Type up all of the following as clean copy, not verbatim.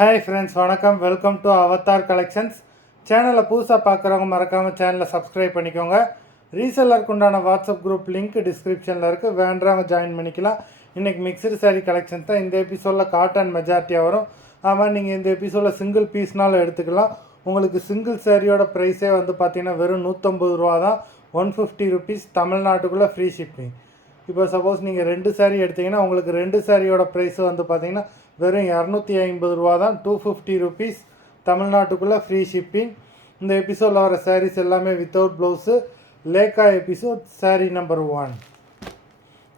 Hi friends, வணக்கம். Welcome to Avatar collections. சேனலை புதுசாக பார்க்குறவங்க மறக்காமல் சேனலை சப்ஸ்கிரைப் பண்ணிக்கோங்க. ரீசெல்லருக்கு உண்டான வாட்ஸ்அப் குரூப் லிங்க் டிஸ்கிரிப்ஷனில் இருக்குது, வேண்டவங்க ஜாயின் பண்ணிக்கலாம். இன்றைக்கி மிக்சடு சாரீ கலெக்ஷன் தான். இந்த எபிசோடில் காட்டன் மெஜாரிட்டியாக வரும். ஆமாம், நீங்கள் இந்த எபிசோடில் சிங்கிள் பீஸ்னாலும் எடுத்துக்கலாம். உங்களுக்கு சிங்கிள் சாரியோட ப்ரைஸே வந்து பார்த்திங்கன்னா வெறும் 150 ரூபா தான். 150 ருபீஸ், தமிழ்நாட்டுக்குள்ளே ஃப்ரீ ஷிப்பிங். இப்போ சப்போஸ் நீங்கள் 2 சாரீ எடுத்திங்கன்னா உங்களுக்கு 2 சாரியோட ப்ரைஸ் வந்து பார்த்திங்கன்னா வெறும் 250 ரூபா தான். 250 ருபீஸ், தமிழ்நாட்டுக்குள்ளே ஃப்ரீ ஷிப்பிங். இந்த எபிசோடில் வர சாரீஸ் எல்லாமே without blouse. Lekha episode sari number 1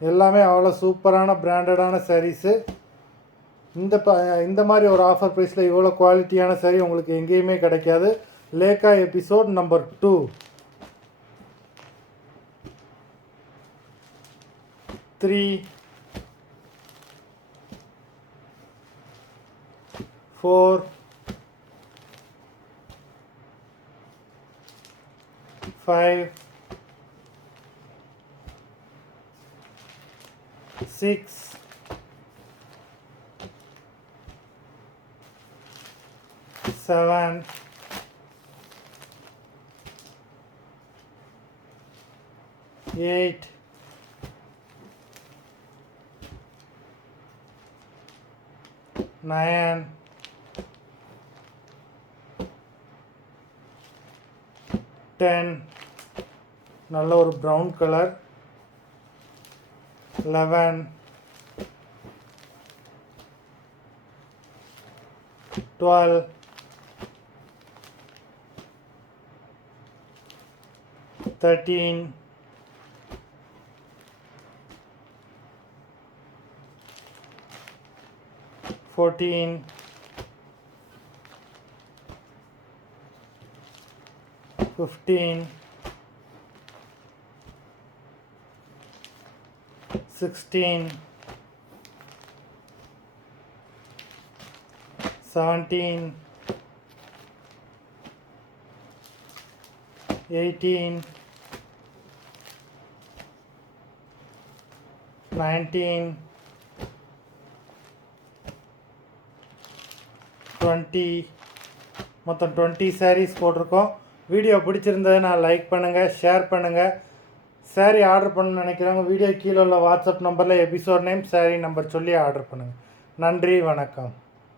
எல்லாமே அவ்வளோ சூப்பரான பிராண்டடான சாரீஸு. இந்த மாதிரி ஒரு ஆஃபர் ப்ரைஸில் இவ்வளோ குவாலிட்டியான சாரீ உங்களுக்கு எங்கேயுமே கிடைக்காது. லேக்கா எபிசோட் நம்பர் 2 3 4 5 6 7 8 9 10 நல்ல ஒரு ப்ரௌன் கலர், 11 12 13 14 15 16 17 18 19 20 மொத்தம் 20 சாரீஸ் போட்டிருக்கோம். வீடியோ பிடிச்சிருந்ததுன்னா லைக் பண்ணுங்கள், ஷேர் பண்ணுங்கள். சாரீ ஆர்டர் பண்ண நினைக்கிறவங்க வீடியோ கீழே உள்ள வாட்ஸ்அப் நம்பரில் எபிசோட் நேம், சாரீ நம்பர் சொல்லி ஆர்டர் பண்ணுங்கள். நன்றி, வணக்கம்.